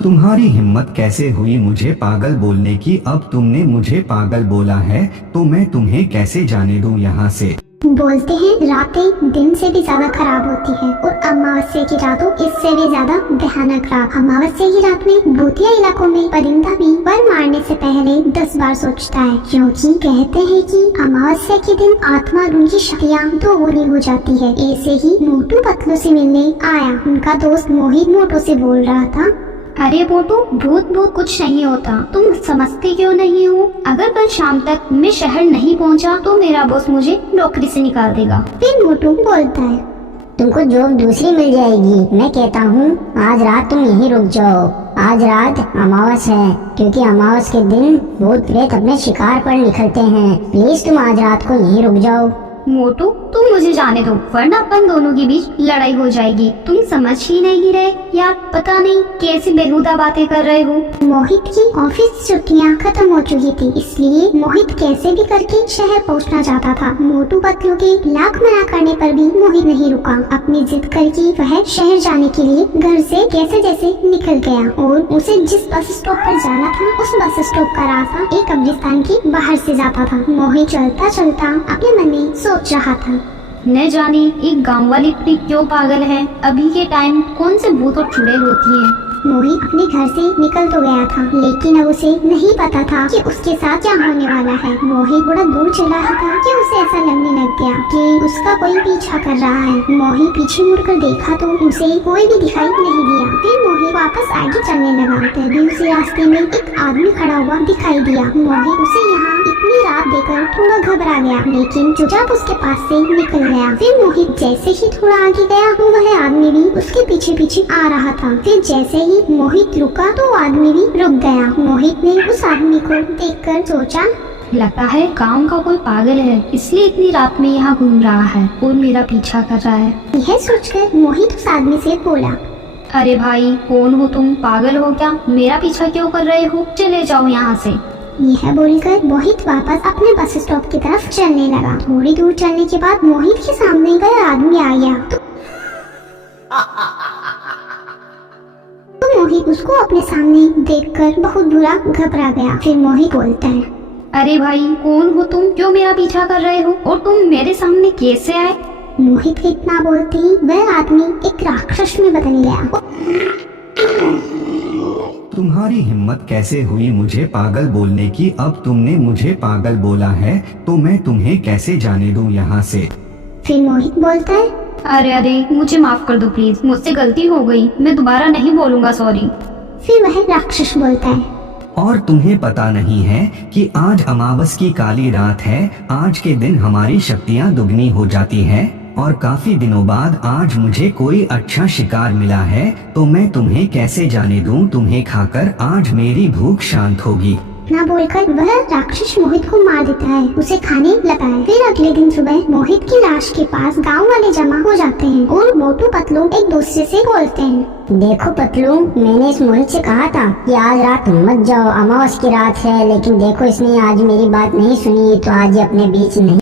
तुम्हारी हिम्मत कैसे हुई मुझे पागल बोलने की। अब तुमने मुझे पागल बोला है तो मैं तुम्हें कैसे जाने दूं यहाँ से। बोलते हैं रातें दिन से भी ज्यादा खराब होती है और अमावस्या की रातों इससे भी ज्यादा भयानक रात। अमावस्या की रात में भूतिया इलाकों में परिंदा भी पर मारने से पहले 10 बार सोचता है, क्योंकि कहते हैं कि अमावस्या के दिन आत्मा और उनकी शक्तियाँ दोगुनी हो जाती है। ऐसे ही मोटू पतलू से मिलने आया उनका दोस्त मोहित मोटू से बोल रहा था, अरे मोटू, भूत भूत कुछ नहीं होता, तुम समझते क्यों नहीं हो? अगर कल शाम तक मैं शहर नहीं पहुंचा तो मेरा बॉस मुझे नौकरी से निकाल देगा। फिर मोटू बोलता है, तुमको जॉब दूसरी मिल जाएगी। मैं कहता हूँ आज रात तुम यहीं रुक जाओ। आज रात अमावस है, क्योंकि अमावस के दिन भूत प्रेत अपने शिकार पर निकलते हैं। प्लीज तुम आज रात को यहीं रुक जाओ। मोटू, तुम मुझे जाने दो, वरना अपन दोनों के बीच लड़ाई हो जाएगी। तुम समझ ही नहीं रहे यार, पता नहीं कैसी बेहुदा बातें कर रहे हो। मोहित की ऑफिस छुट्टियां खत्म हो चुकी थी, इसलिए मोहित कैसे भी करके शहर पहुंचना चाहता था। मोटू पतलू के लाख मना करने पर भी मोहित नहीं रुका। अपनी जिद करके वह शहर जाने के लिए घर से कैसे जैसे निकल गया और उसे जिस बस स्टॉप पर जाना था उस बस स्टॉप का रास्ता एक कब्रिस्तान के बाहर से जाता था। मोहित चलता चलता अपने मन में सोच रहा था, न जाने एक गांव वाली परी क्यों पागल है। अभी के टाइम कौन से भूत और चुड़ैल होती हैं। मोहित अपने घर से निकल तो गया था, लेकिन अब उसे नहीं पता था कि उसके साथ क्या होने वाला है। मोहित थोड़ा दूर चला ही था कि उसे ऐसा लगने लग गया कि उसका कोई पीछा कर रहा है। मोहित पीछे मुड़कर देखा तो उसे कोई भी दिखाई नहीं दिया। फिर मोहित वापस आगे चलने लगा, तभी उसे रास्ते में एक आदमी खड़ा हुआ दिखाई दिया। मोहित उसे यहाँ इतनी रात देखकर थोड़ा घबरा गया, लेकिन चुपचाप उसके पास से निकल गया। फिर मोहित जैसे ही थोड़ा आगे गया तो वह आदमी भी उसके पीछे पीछे आ रहा था। फिर जैसे ही मोहित रुका तो आदमी भी रुक गया। मोहित ने उस आदमी को देखकर सोचा, लगता है गांव का कोई पागल है, इसलिए इतनी रात में यहाँ घूम रहा है और मेरा पीछा कर रहा है। यह सोचकर मोहित उस आदमी से बोला, अरे भाई, कौन हो तुम? पागल हो क्या? मेरा पीछा क्यों कर रहे हो? चले जाओ यहाँ से। यह बोलकर मोहित वापस अपने बस स्टॉप की तरफ चलने लगा। थोड़ी दूर चलने के बाद मोहित के सामने वह आदमी आ गया तो मोहित उसको अपने सामने देखकर बहुत बुरा घबरा गया। फिर मोहित बोलता है, अरे भाई, कौन हो तुम? क्यों मेरा पीछा कर रहे हो और तुम मेरे सामने कैसे आए? मोहित के इतना बोलते ही वह आदमी एक राक्षस में बदल गया। तुम्हारी हिम्मत कैसे हुई मुझे पागल बोलने की। अब तुमने मुझे पागल बोला है तो मैं तुम्हें कैसे जाने दूं यहाँ से। फिर मोहित बोलता है, अरे मुझे माफ कर दो प्लीज, मुझसे गलती हो गई, मैं दोबारा नहीं बोलूंगा, सॉरी। फिर वह राक्षस बोलता है, और तुम्हें पता नहीं है कि आज अमावस की काली रात है। आज के दिन हमारी शक्तियाँ दुगनी हो जाती हैं और काफी दिनों बाद आज मुझे कोई अच्छा शिकार मिला है तो मैं तुम्हें कैसे जाने दूं। तुम्हें खाकर आज मेरी भूख शांत होगी। ना बोलकर वह राक्षस मोहित को मार देता है, उसे खाने लगता है। फिर अगले दिन सुबह मोहित की लाश के पास गांव वाले जमा हो जाते हैं और मोटू पतलू एक दूसरे से बोलते हैं, देखो पतलू, मैंने इस मोहित से कहा था कि आज रात तुम मत जाओ, अमावस की रात है, लेकिन देखो इसने आज मेरी बात नहीं सुनी, तो आज ये अपने बीच नहीं